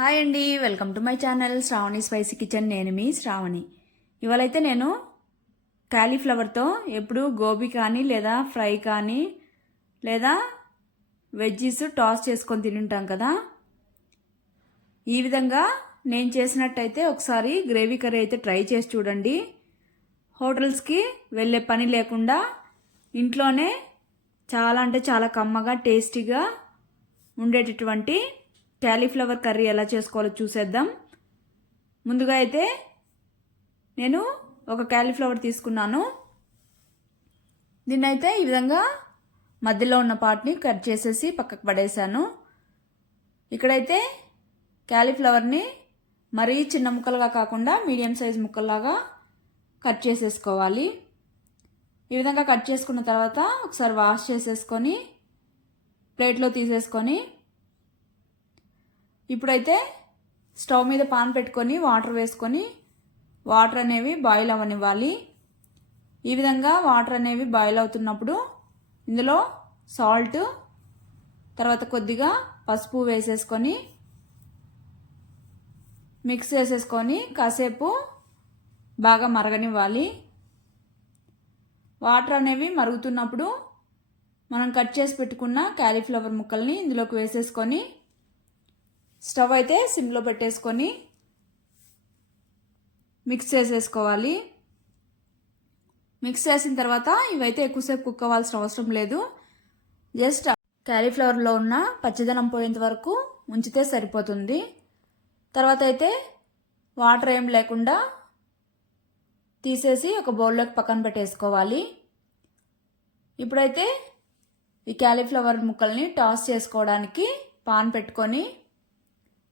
Hi అండి welcome to my channel Sravani spicy kitchen. నేను మీ శ్రావణి. ఇవాళైతే నేను క్యాలీఫ్లవర్తో ఎప్పుడు గోబీ కానీ లేదా ఫ్రై కానీ లేదా వెజ్జీస్ టాస్ చేసుకొని తింటాం కదా. ఈ విధంగా నేను చేసినట్టయితే ఒకసారి గ్రేవీ కర్రీ అయితే ట్రై చేసి చూడండి. హోటల్స్కి వెళ్ళే పని లేకుండా ఇంట్లోనే చాలా అంటే చాలా కమ్మగా టేస్టీగా ఉండేటటువంటి క్యాలీఫ్లవర్ కర్రీ ఎలా చేసుకోవాలో చూసేద్దాం. ముందుగా అయితే నేను ఒక క్యాలీఫ్లవర్ తీసుకున్నాను. దీన్నైతే ఈ విధంగా మధ్యలో ఉన్న పార్ట్ని కట్ చేసేసి పక్కకు పడేశాను. ఇక్కడైతే క్యాలీఫ్లవర్ని మరీ చిన్న ముక్కలుగా కాకుండా మీడియం సైజ్ ముక్కల్లాగా కట్ చేసేసుకోవాలి. ఈ విధంగా కట్ చేసుకున్న తర్వాత ఒకసారి వాష్ చేసేసుకొని ప్లేట్లో తీసేసుకొని ఇప్పుడైతే స్టవ్ మీద పాన్ పెట్టుకొని వాటర్ వేసుకొని వాటర్ అనేవి బాయిల్ అవ్వనివ్వాలి ఈ విధంగా వాటర్ అనేవి బాయిల్ అవుతున్నప్పుడు ఇందులో సాల్ట్ తర్వాత కొద్దిగా పసుపు వేసేసుకొని మిక్స్ చేసేసుకొని కాసేపు బాగా మరగనివ్వాలి. వాటర్ అనేవి మరుగుతున్నప్పుడు మనం కట్ చేసి పెట్టుకున్న క్యాలీఫ్లవర్ ముక్కల్ని ఇందులోకి వేసేసుకొని స్టవ్ అయితే సిమ్లో పెట్టేసుకొని మిక్స్ చేసేసుకోవాలి. మిక్స్ చేసిన తర్వాత ఇవైతే ఎక్కువసేపు కుక్ అవ్వాల్సిన అవసరం లేదు. జస్ట్ క్యాలీఫ్లవర్లో ఉన్న పచ్చిదనం పోయేంత వరకు ఉంచితే సరిపోతుంది. తర్వాత అయితే వాటర్ ఏం లేకుండా తీసేసి ఒక బౌల్లోకి పక్కన పెట్టేసుకోవాలి. ఇప్పుడైతే ఈ క్యాలీఫ్లవర్ ముక్కల్ని టాస్ చేసుకోవడానికి పాన్ పెట్టుకొని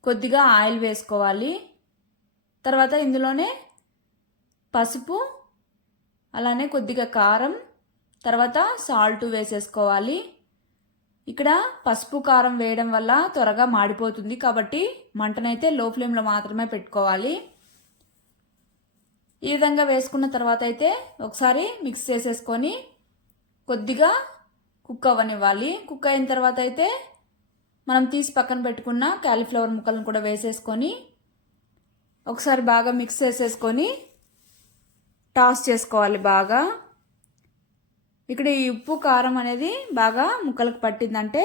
కొద్దిగా ఆయిల్ వేసుకోవాలి. తర్వాత ఇందులోనే పసుపు అలానే కొద్దిగా కారం తర్వాత సాల్ట్ వేసేసుకోవాలి. ఇక్కడ పసుపు కారం వేయడం వల్ల త్వరగా మాడిపోతుంది కాబట్టి మంటనైతే లో ఫ్లేమ్లో మాత్రమే పెట్టుకోవాలి. ఈ విధంగా వేసుకున్న తర్వాత అయితే ఒకసారి మిక్స్ చేసేసుకొని కొద్దిగా కుక్ అవ్వనివ్వాలి. కుక్ అయిన తర్వాత అయితే మనం తీసి పక్కన పెట్టుకున్న క్యాలీఫ్లవర్ ముక్కలను కూడా వేసేసుకొని ఒకసారి బాగా మిక్స్ చేసేసుకొని టాస్ చేసుకోవాలి బాగా. ఇక్కడ ఈ ఉప్పు కారం అనేది బాగా ముక్కలకు పట్టిందంటే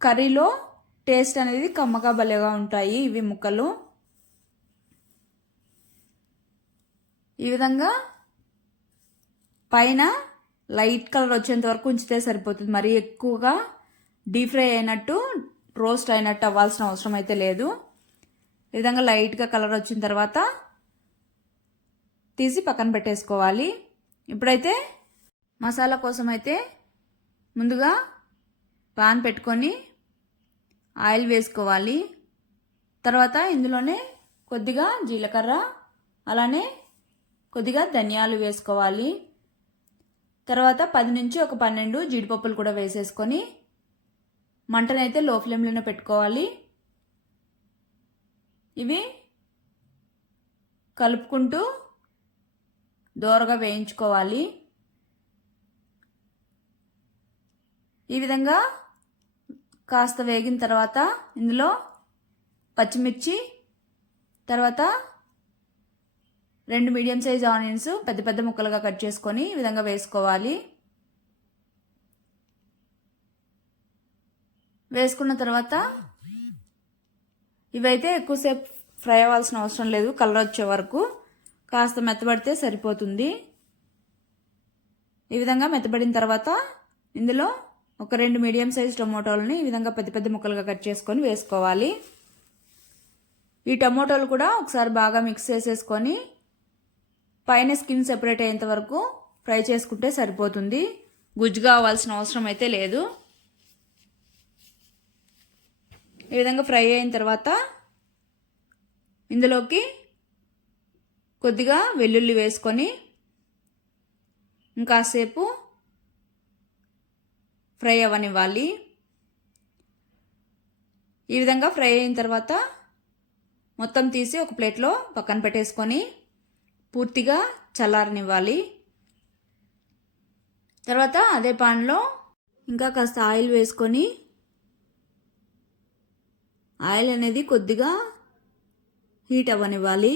కర్రీలో టేస్ట్ అనేది కమ్మగా భలేగా ఉంటాయి ఇవి ముక్కలు. ఈ విధంగా పైన లైట్ కలర్ వచ్చేంత వరకు ఉంచితే సరిపోతుంది. మరీ ఎక్కువగా డీప్ ఫ్రై అయినట్టు రోస్ట్ అయినట్టు అవ్వాల్సిన అవసరం అయితే లేదు. ఈ విధంగా లైట్గా కలర్ వచ్చిన తర్వాత తీసి పక్కన పెట్టేసుకోవాలి. ఇప్పుడైతే మసాలా కోసం అయితే ముందుగా పాన్ పెట్టుకొని ఆయిల్ వేసుకోవాలి. తర్వాత ఇందులోనే కొద్దిగా జీలకర్ర అలానే కొద్దిగా ధనియాలు వేసుకోవాలి. తర్వాత పది నుంచి ఒక పన్నెండు జీడిపప్పులు కూడా వేసేసుకొని మంటనైతే లో ఫ్లేమ్లోనే పెట్టుకోవాలి. ఇవి కలుపుకుంటూ దోరగా వేయించుకోవాలి. ఈ విధంగా కాస్త వేగిన తర్వాత ఇందులో పచ్చిమిర్చి తర్వాత రెండు మీడియం సైజ్ ఆనియన్స్ పెద్ద పెద్ద ముక్కలుగా కట్ చేసుకొని ఈ విధంగా వేసుకోవాలి. వేసుకున్న తర్వాత ఇవైతే ఎక్కువసేపు ఫ్రై అవ్వాల్సిన అవసరం లేదు. కలర్ వచ్చే వరకు కాస్త మెత్తబడితే సరిపోతుంది. ఈ విధంగా మెత్తబడిన తర్వాత ఇందులో ఒక రెండు మీడియం సైజ్ టొమాటోలని ఈ విధంగా పెద్ద పెద్ద ముక్కలుగా కట్ చేసుకొని వేసుకోవాలి. ఈ టమోటాలు కూడా ఒకసారి బాగా మిక్స్ చేసేసుకొని పైన స్కిన్ సెపరేట్ అయ్యేంత వరకు ఫ్రై చేసుకుంటే సరిపోతుంది. గుజ్జుగా అవ్వాల్సిన అవసరం అయితే లేదు. ఈ విధంగా ఫ్రై అయిన తర్వాత ఇందులోకి కొద్దిగా వెల్లుల్లి వేసుకొని ఇంకాసేపు ఫ్రై అవ్వనివ్వాలి. ఈ విధంగా ఫ్రై అయిన తర్వాత మొత్తం తీసి ఒక ప్లేట్లో పక్కన పెట్టేసుకొని పూర్తిగా చల్లారనివ్వాలి. తర్వాత అదే పాన్లో ఇంకా కాస్త ఆయిల్ వేసుకొని ఆయిల్ అనేది కొద్దిగా హీట్ అవ్వనివ్వాలి.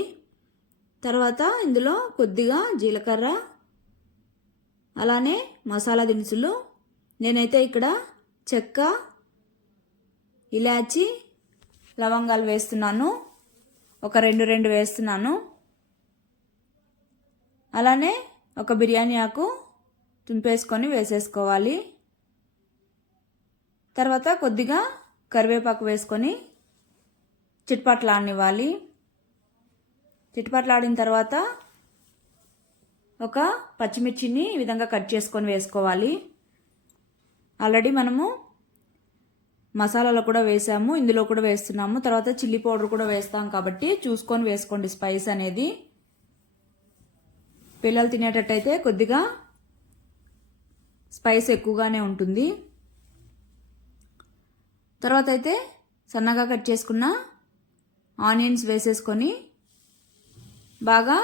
తర్వాత ఇందులో కొద్దిగా జీలకర్ర అలానే మసాలా దినుసులు నేనైతే ఇక్కడ చెక్క ఇలాచి లవంగాలు వేస్తున్నాను. ఒక రెండు రెండు వేస్తున్నాను. అలానే ఒక బిర్యానీ ఆకు తుంపేసుకొని వేసేసుకోవాలి. తర్వాత కొద్దిగా కరివేపాకు వేసుకొని చిట్పట్లాడనివ్వాలి. చిట్పట్లాడిన తర్వాత ఒక పచ్చిమిర్చిని ఈ విధంగా కట్ చేసుకొని వేసుకోవాలి. ఆల్రెడీ మనము మసాలాలో కూడా వేసాము ఇందులో కూడా వేస్తున్నాము. తర్వాత చిల్లీ పౌడర్ కూడా వేస్తాం కాబట్టి చూసుకొని వేసుకోండి స్పైస్ అనేది. పిల్లలు తినేటట్టయితే కొద్దిగా స్పైస్ ఎక్కువగానే ఉంటుంది. తర్వాత అయితే సన్నగా కట్ చేసుకున్న ఆనియన్స్ వేసేసుకొని బాగా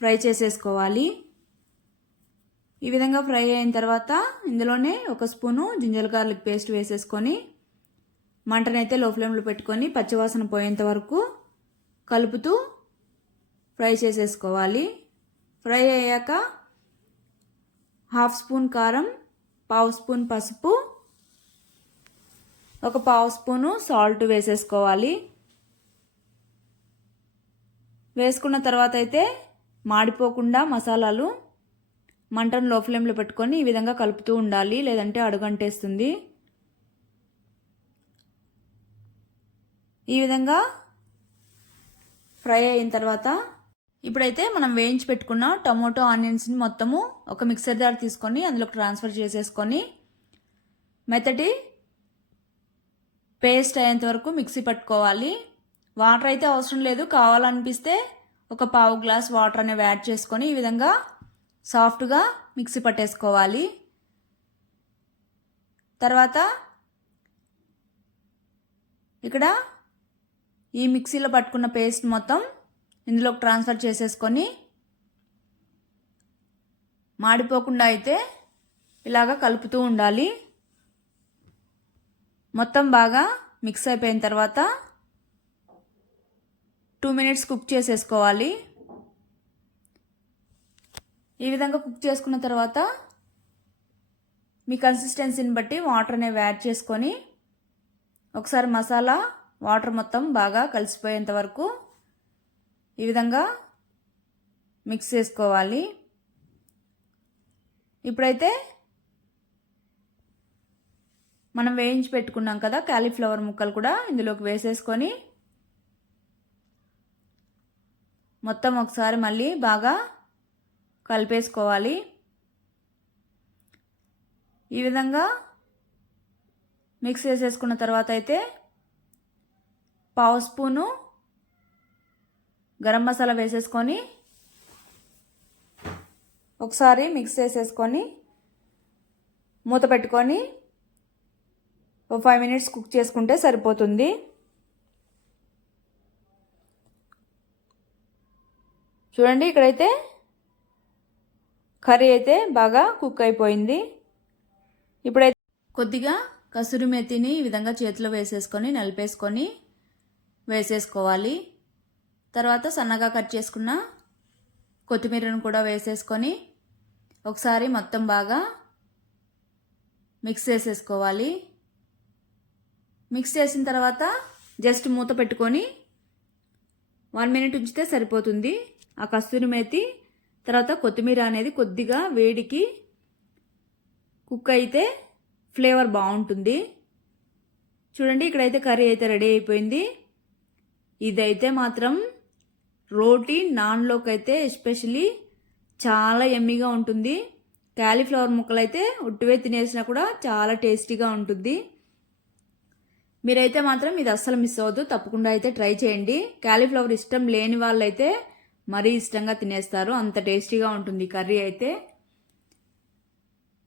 ఫ్రై చేసేసుకోవాలి. ఈ విధంగా ఫ్రై అయిన తర్వాత ఇందులోనే ఒక స్పూను జింజర్ గార్లిక్ పేస్ట్ వేసేసుకొని మంటనైతే లో ఫ్లేమ్లో పెట్టుకొని పచ్చివాసన పోయేంత వరకు కలుపుతూ ఫ్రై చేసేసుకోవాలి. ఫ్రై అయ్యాక హాఫ్ స్పూన్ కారం పావు స్పూన్ పసుపు ఒక పావు స్పూను సాల్ట్ వేసేసుకోవాలి. వేసుకున్న తర్వాత అయితే మాడిపోకుండా మసాలాలు మంటను లో ఫ్లేమ్లో పెట్టుకొని ఈ విధంగా కలుపుతూ ఉండాలి లేదంటే అడుగంటేస్తుంది. ఈ విధంగా ఫ్రై అయిన తర్వాత ఇప్పుడైతే మనం వేయించి పెట్టుకున్న టమోటో ఆనియన్స్ని మొత్తము ఒక మిక్సర్ జార్ తీసుకొని అందులోకి ట్రాన్స్ఫర్ చేసేసుకొని మెత్తటి పేస్ట్ అయ్యేంత వరకు మిక్సీ పట్టుకోవాలి. వాటర్ అయితే అవసరం లేదు. కావాలనిపిస్తే ఒక పావు గ్లాస్ వాటర్ అనేవి యాడ్ చేసుకొని ఈ విధంగా సాఫ్ట్గా మిక్సీ పట్టేసుకోవాలి. తర్వాత ఇక్కడ ఈ మిక్సీలో పట్టుకున్న పేస్ట్ మొత్తం ఇందులోకి ట్రాన్స్ఫర్ చేసేసుకొని మాడిపోకుండా అయితే ఇలాగ కలుపుతూ ఉండాలి. మొత్తం బాగా మిక్స్ అయిపోయిన తర్వాత టూ మినిట్స్ కుక్ చేసేసుకోవాలి. ఈ విధంగా కుక్ చేసుకున్న తర్వాత మీ కన్సిస్టెన్సీని బట్టి వాటర్ అనేవి యాడ్ చేసుకొని ఒకసారి మసాలా వాటర్ మొత్తం బాగా కలిసిపోయేంత వరకు ఈ విధంగా మిక్స్ చేసుకోవాలి. ఇప్పుడైతే మనం వేయించి పెట్టుకున్నాం కదా క్యాలీఫ్లవర్ ముక్కలు కూడా ఇందులోకి వేసేసుకొని మొత్తం ఒకసారి మళ్ళీ బాగా కలిపేసుకోవాలి. ఈ విధంగా మిక్స్ చేసేసుకున్న తర్వాత అయితే పావు స్పూను గరం మసాలా వేసేసుకొని ఒకసారి మిక్స్ చేసేసుకొని మూత పెట్టుకొని ఒక ఫైవ్ మినిట్స్ కుక్ చేసుకుంటే సరిపోతుంది. చూడండి ఇక్కడైతే కర్రీ అయితే బాగా కుక్ అయిపోయింది. ఇప్పుడైతే కొద్దిగా కసూరి మెతిని ఈ విధంగా చేతిలో వేసేసుకొని నలిపేసుకొని వేసేసుకోవాలి. తర్వాత సన్నగా కట్ చేసుకున్న కొత్తిమీరను కూడా వేసేసుకొని ఒకసారి మొత్తం బాగా మిక్స్ చేసేసుకోవాలి. మిక్స్ చేసిన తర్వాత జస్ట్ మూత పెట్టుకొని వన్ మినిట్ ఉంచితే సరిపోతుంది. ఆ కస్తూరి మేతి తర్వాత కొత్తిమీర అనేది కొద్దిగా వేడికి కుక్ అయితే ఫ్లేవర్ బాగుంటుంది. చూడండి ఇక్కడైతే కర్రీ అయితే రెడీ అయిపోయింది. ఇదైతే మాత్రం రోటీ నాన్లోకి అయితే ఎస్పెషలీ చాలా ఎమ్మిగా ఉంటుంది. క్యాలీఫ్లవర్ ముక్కలు అయితే ఉట్టివే తినేసినా కూడా చాలా టేస్టీగా ఉంటుంది. మీరైతే మాత్రం ఇది అస్సలు మిస్ అవ్వద్దు. తప్పకుండా అయితే ట్రై చేయండి. క్యాలీఫ్లవర్ ఇష్టం లేని వాళ్ళైతే మరీ ఇష్టంగా తినేస్తారు. అంత టేస్టీగా ఉంటుంది కర్రీ అయితే.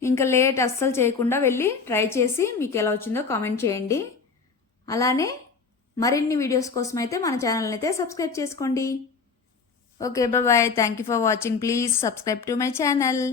ఇంకా లేట్ అస్సలు చేయకుండా వెళ్ళి ట్రై చేసి మీకు ఎలా వచ్చిందో కామెంట్ చేయండి. అలానే మరిన్ని వీడియోస్ కోసం అయితే మన ఛానల్ని అయితే సబ్స్క్రైబ్ చేసుకోండి. Okay bye thank you for watching please subscribe to my channel